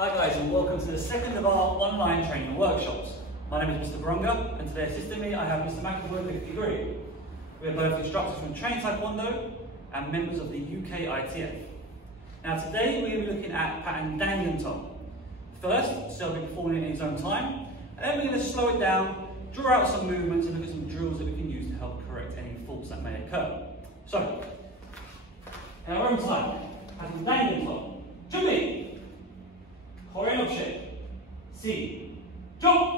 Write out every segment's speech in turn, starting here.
Hi guys, and welcome to the second of our online training workshops. My name is Mr. Brunga, and today assisting me I have Mr. McAvoy with degree. We are both instructors from Train Taekwondo and members of the UK ITF. Now today we will be looking at pattern Dangan Tom. First, so we'll be performing it in his own time, and then we're going to slow it down, draw out some movements and look at some drills that we can use to help correct any faults that may occur. So, in our own time, pattern Dangan Tom. Jump! Korean shape. C. Jump!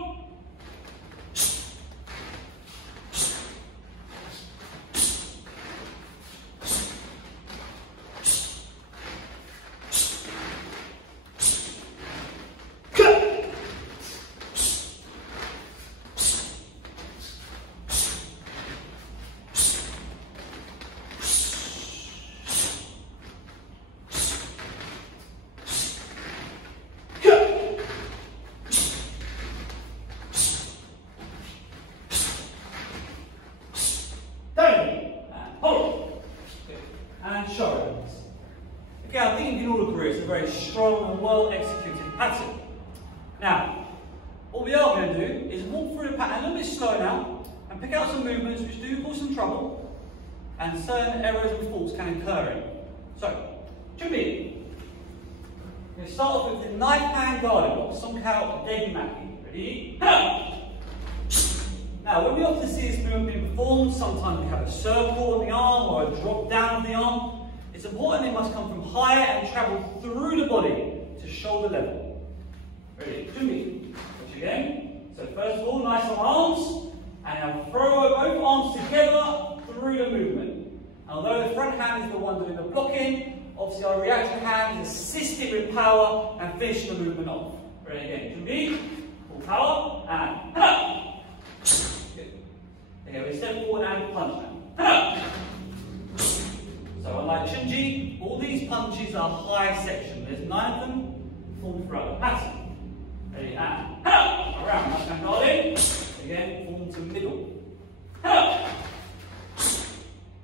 Shoulders. Okay, I think you can all agree it's a very strong and well executed pattern. Now, what we are going to do is walk through the pattern a little bit slower now and pick out some movements which do cause some trouble and certain errors and faults can occur in. So, Jumbi. We're going to start off with the knife hand guarded block, Songkao Degi Maki. Ready? Now, when we often see this movement being performed, sometimes we have a circle on the arm or a drop down of the arm. It's important it must come from higher and travel through the body to shoulder level. Ready? Jumbi. Watch again. So first of all, nice on arms, and now throw both arms together through the movement. And although the front hand is the one doing the blocking, obviously our reaction hand is assisting with power and finishing the movement off. Ready again? Jumbi. Full power and good. Okay, we step forward and punch now. So unlike Chunji, all these punches are high section. There's 9 of them formed throughout the pattern. Ready, and around, nice hand guarding. Again, form to middle.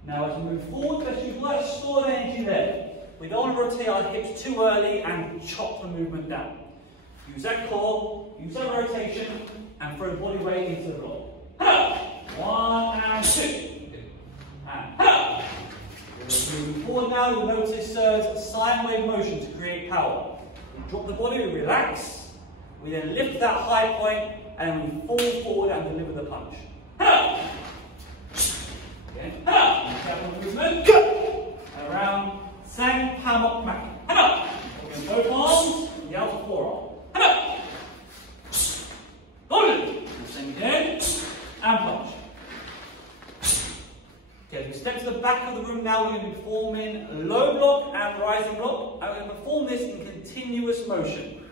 Now as we move forward, let's use light stored energy there. We don't want to rotate our hips too early and chop the movement down. Use that core, use that rotation, and throw body weight into the block. 1 and 2. And moving forward now, you'll notice sine wave motion to create power. We drop the body, we relax, we then lift that high point, and then we fall forward and deliver the punch. Again, that movement, and around, Sang Pamok Maki. Open both arms, the outer forearm. Same again, and punch. Okay, as we step to the back of the room now, we're going to be performing low block and rising block. I'm going to perform this in continuous motion.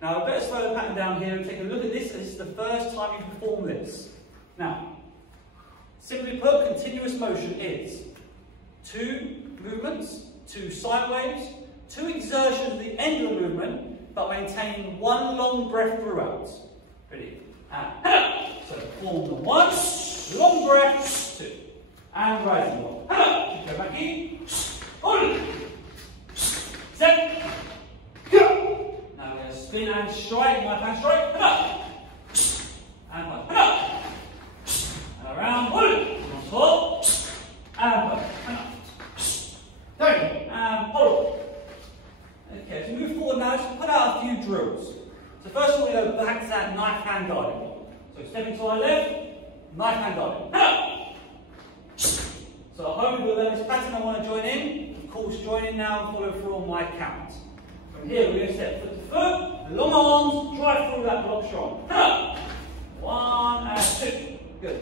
Now, I better slow the pattern down here and take a look at this. This is the first time you perform this. Now, simply put, continuous motion is 2 movements, 2 sine waves, 2 exertions at the end of the movement, but maintaining 1 long breath throughout. Ready? And so form the 1, long breath, 2. And rising block. Go back in. Set. Go. Now we're going to spin and strike. Left hand strike. And punch. And around. On top. And punch. Down. And pull. Okay, so move forward now. Let's put out a few drills. So first of all, we go back to that knife hand guarding block. So stepping to our left, knife hand guarding. So I hope you'll learn this pattern. I want to join in. Of course, join in now and follow through on my count. From here, we're going to step foot to foot, long arms, drive through that block strong. 1 and 2. Good.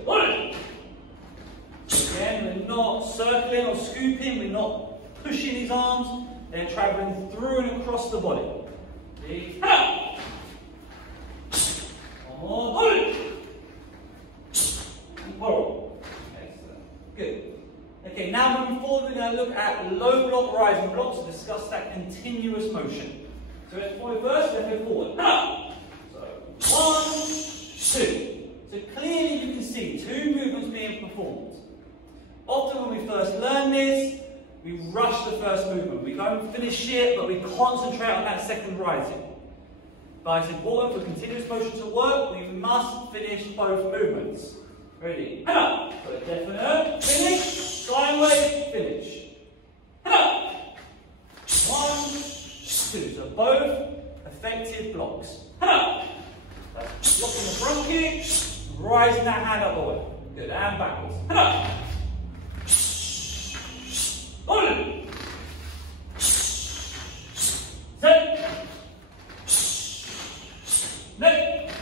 Again, we're not circling or scooping. We're not pushing these arms. They're traveling through and across the body. Ready? One more. And pull. Excellent. Good. Okay, now moving forward, we're going to look at low block, rising block to discuss that continuous motion. So let's follow first, then move forward. So 1, 2. So clearly you can see 2 movements being performed. Often when we first learn this, we rush the first movement. We don't finish it, but we concentrate on that second rising. But it's important for continuous motion to work, we must finish both movements. Ready? Head up. So a definite finish, sine wave, finish. Head up. 1, 2. So both effective blocks. Head up. That's blocking the front kick, rising that hand up the way. Good. And backwards. Head up. On. Set. Next.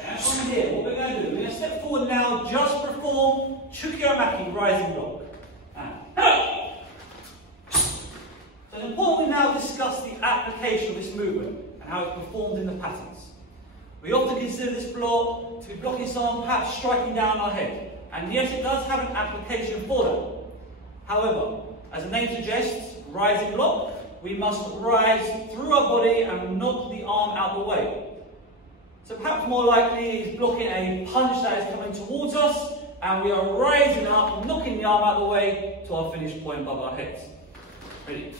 And from here, what we're going to do, we're going to step forward now, just perform Chukyaramaki rising block. And head up. So it's important we now discuss the application of this movement and how it's performed in the patterns. We often consider this block to be blocking someone, perhaps striking down our head. And yes, it does have an application for that. However, as the name suggests, rising block, we must rise through our body and knock the arm out the way. So perhaps more likely is blocking a punch that is coming towards us, and we are rising up, knocking the arm out the way to our finish point above our heads. Ready?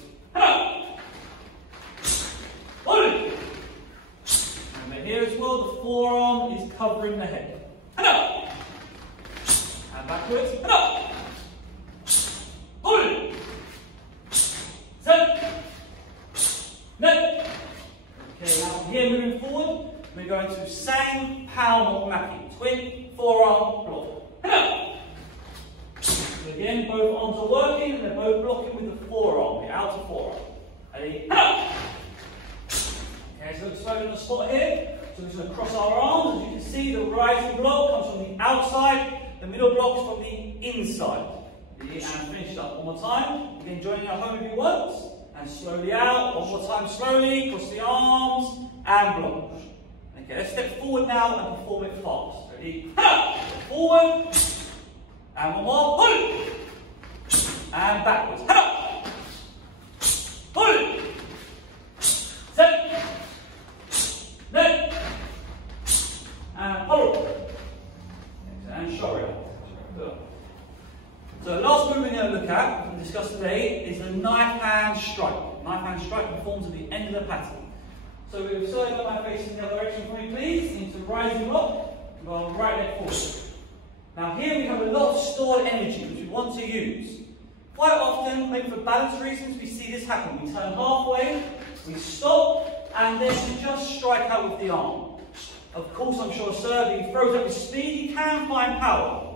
Remember here as well, the forearm is covering the head. And backwards. Okay, now from here moving forward, we're going to Sang Pao Maki, twin forearm block. So again, both arms are working and they're both blocking with the forearm, the outer forearm. Ready? Okay, so let's slow on the spot here. So we're just going to cross our arms. As you can see, the rising block comes from the outside, the middle block is from the inside. Ready? And finish it up one more time. Again, joining at home if you want. And slowly out, one more time slowly, cross the arms, and block. Okay, let's step forward now and perform it fast. Ready? Step forward, and one more, pull, and backwards. Pull, set, next, and pull, and show it. So the last movement we're going to look at and discuss today is the knife hand strike. Knife hand strike performs at the end of the pattern. So we've slowly got my face in the other direction for me, please, into rising block, and go on right leg forward. Now here we have a lot of stored energy which we want to use. Quite often, maybe for balance reasons, we see this happen. We turn halfway, we stop, and then we just strike out with the arm. Of course, I'm sure Sir, if he throws up his speed, he can find power.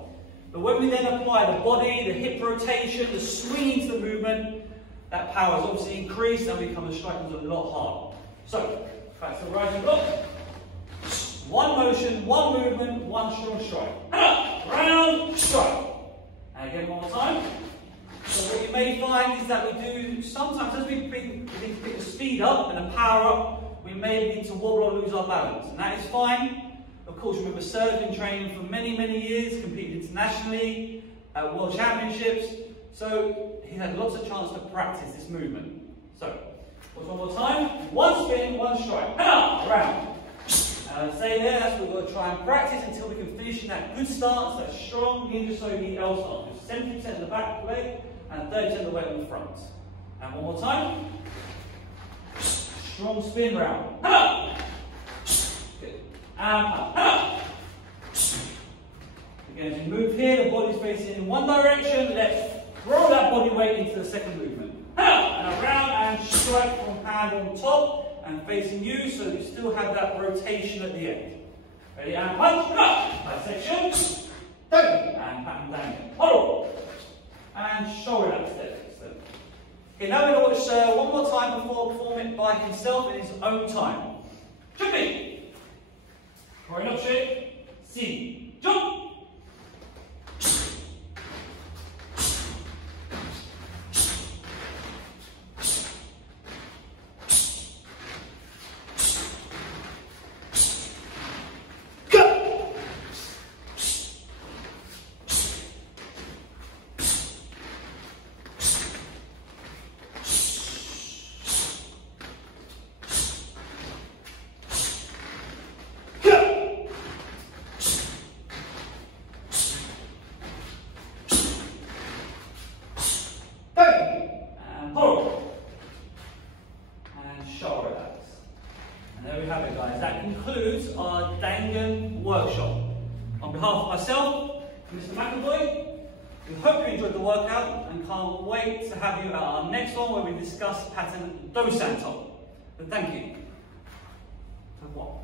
But when we then apply the body, the hip rotation, the swing into the movement, that power is obviously increased and becomes a strike a lot harder. So, back to the rising block. One motion, one movement, one strong strike. Round, strike. And again, one more time. So what you may find is that we do, sometimes as we pick the speed up and the power up, we may begin to wobble or lose our balance. And that is fine. Of course, remember, Sir's been training for many, many years, competed internationally, at World Championships, so he had lots of chance to practice this movement. So, one more time, one spin, one strike, round. And stay there, that's what we're going to try and practice until we can finish in that good stance, that strong Ninja Sogi L stance. 70% of the back leg and 30% of the weight on the front. And one more time, strong spin round. Good. And up. Again, as you move here, the body's facing in one direction. Let's throw that body weight into the second movement. And around and strike from hand on top and facing you, so you still have that rotation at the end. Ready? And punch. Dissection. And pattern down. Hold. And shoulder up step. Okay, now we're going to watch one more time before performing it by himself in his own time. Jumping. Right up shape, C, jump! Go! There we have it, guys. That concludes our Dangan workshop. On behalf of myself, Mr. McAvoy, we hope you enjoyed the workout and can't wait to have you at our next one where we discuss pattern Do Santo. But thank you. Au revoir.